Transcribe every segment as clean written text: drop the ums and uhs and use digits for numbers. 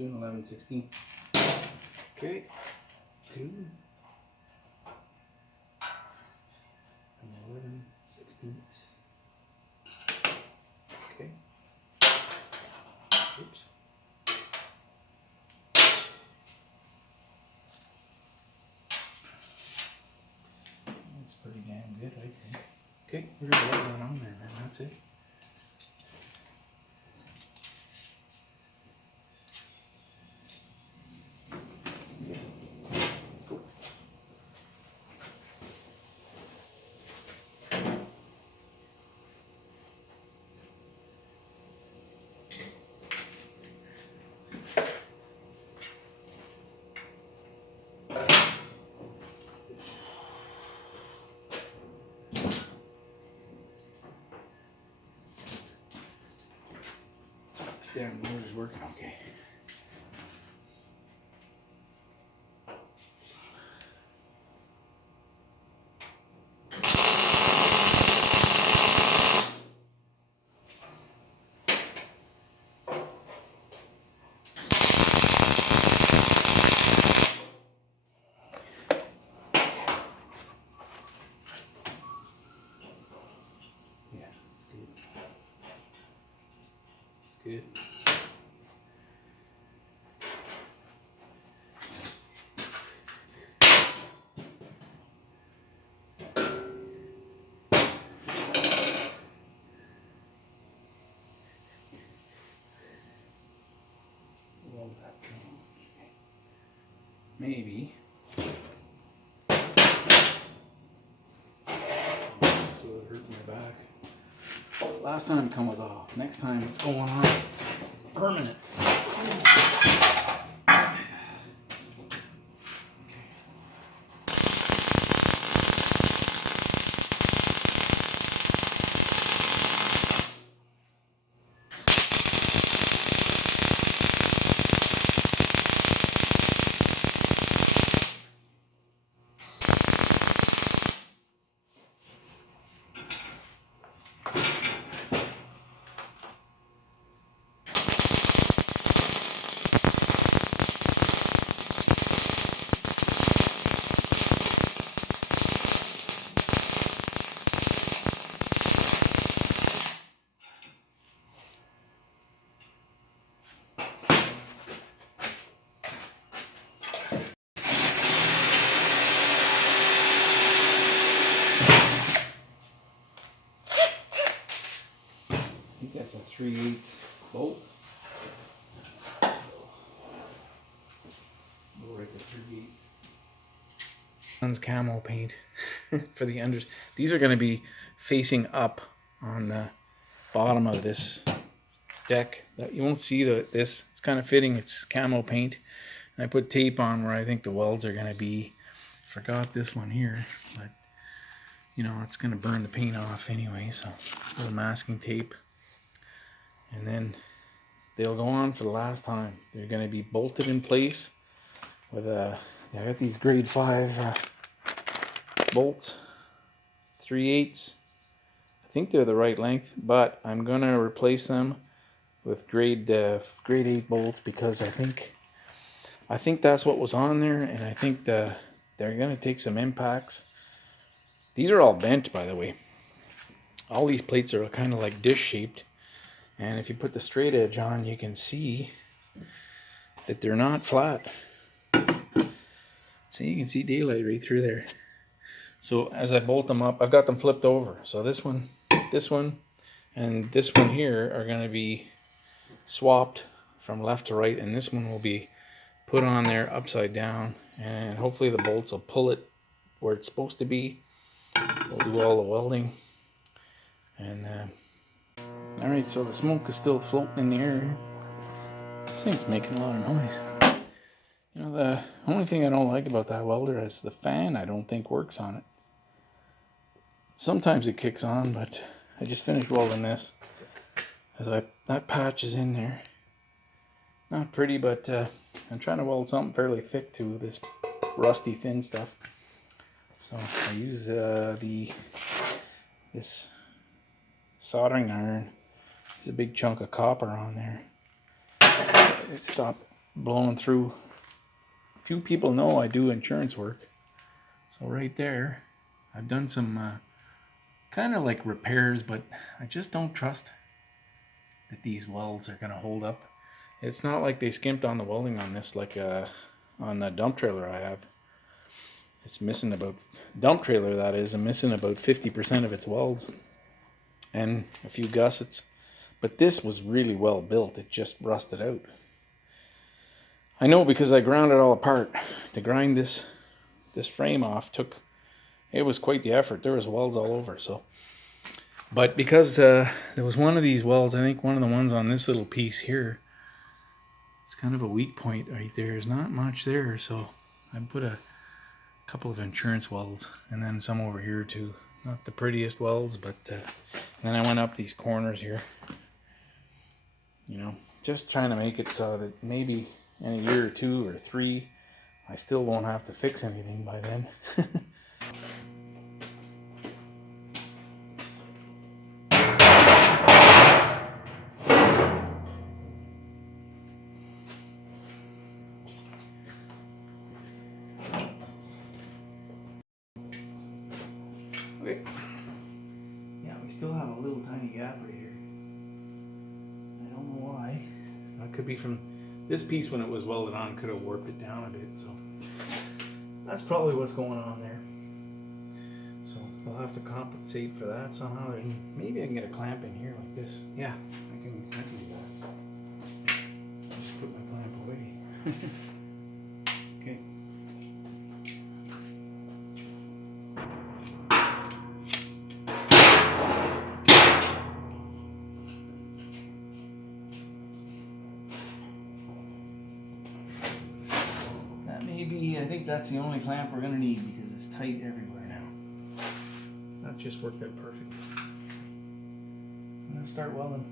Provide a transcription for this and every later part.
2 11/16. Okay, 2 11/16. Okay. Oops. That's pretty damn good, I think. Okay, we're gonna let that on there, man. That's it. Let's go. This damn motor's working okay. Yeah, it's good. It's good. Weld that down. Okay. Maybe. This would hurt my back. Last time it was off. Next time it's going on permanent. I think that's a 3/8 bolt. So go right to 3/8. Camo paint for the unders. These are going to be facing up on the bottom of this deck. You won't see this. It's kind of fitting. It's camo paint. And I put tape on where I think the welds are going to be. Forgot this one here, but you know it's going to burn the paint off anyway. So a little masking tape. And then they'll go on for the last time. They're going to be bolted in place with I got these grade 5 bolts, 3/8. I think they're the right length, but I'm going to replace them with grade 8 bolts because I think that's what was on there, and I think they're going to take some impacts. These are all bent, by the way. All these plates are kind of like dish shaped. And if you put the straight edge on, you can see that they're not flat. So you can see daylight right through there. So as I bolt them up, I've got them flipped over. So this one, and this one here are going to be swapped from left to right. And this one will be put on there upside down. And hopefully the bolts will pull it where it's supposed to be. We'll do all the welding. And alright, so the smoke is still floating in the air. This thing's making a lot of noise. You know, the only thing I don't like about that welder is the fan I don't think works on it. Sometimes it kicks on, but I just finished welding this. That patch is in there. Not pretty, but I'm trying to weld something fairly thick to this rusty thin stuff. So I use this soldering iron. There's a big chunk of copper on there. So it stopped blowing through. Few people know I do insurance work. So right there, I've done some kind of like repairs, but I just don't trust that these welds are going to hold up. It's not like they skimped on the welding on this like on the dump trailer I have. It's missing about, dump trailer that is, I'm missing about 50% of its welds and a few gussets. But this was really well built. It just rusted out. I know because I ground it all apart. To grind this frame off it was quite the effort. There was welds all over. So, but because there was one of these welds, I think one of the ones on this little piece here, it's kind of a weak point right there. There's not much there, so I put a couple of insurance welds and then some over here too. Not the prettiest welds, but then I went up these corners here. You know, just trying to make it so that maybe in a year or 2 or 3, I still won't have to fix anything by then. Okay. Yeah, we still have a little tiny gap right here. I don't know why. It could be from this piece when it was welded on, could have warped it down a bit. So that's probably what's going on there. So I'll have to compensate for that somehow. Maybe I can get a clamp in here like this. Yeah, I can do that. Just put my clamp away. Okay. I think that's the only clamp we're going to need because it's tight everywhere now. That just worked out perfect. I'm going to start welding.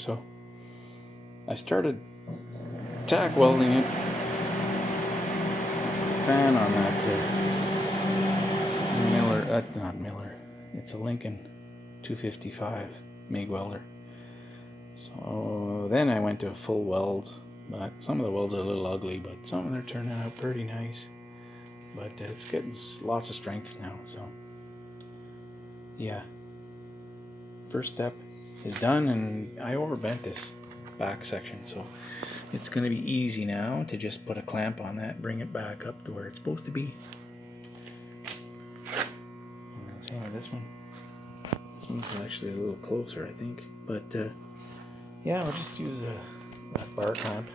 So I started tack welding it. It's the fan on that Miller, not Miller, it's a Lincoln 255 MIG welder. So then I went to full welds, but some of the welds are a little ugly, but some of them are turning out pretty nice. But it's getting lots of strength now, so yeah. First step is done, and I overbent this back section, so it's going to be easy now to just put a clamp on that, bring it back up to where it's supposed to be. And same with this one. This one's actually a little closer, I think, but yeah, I'll just use that bar clamp.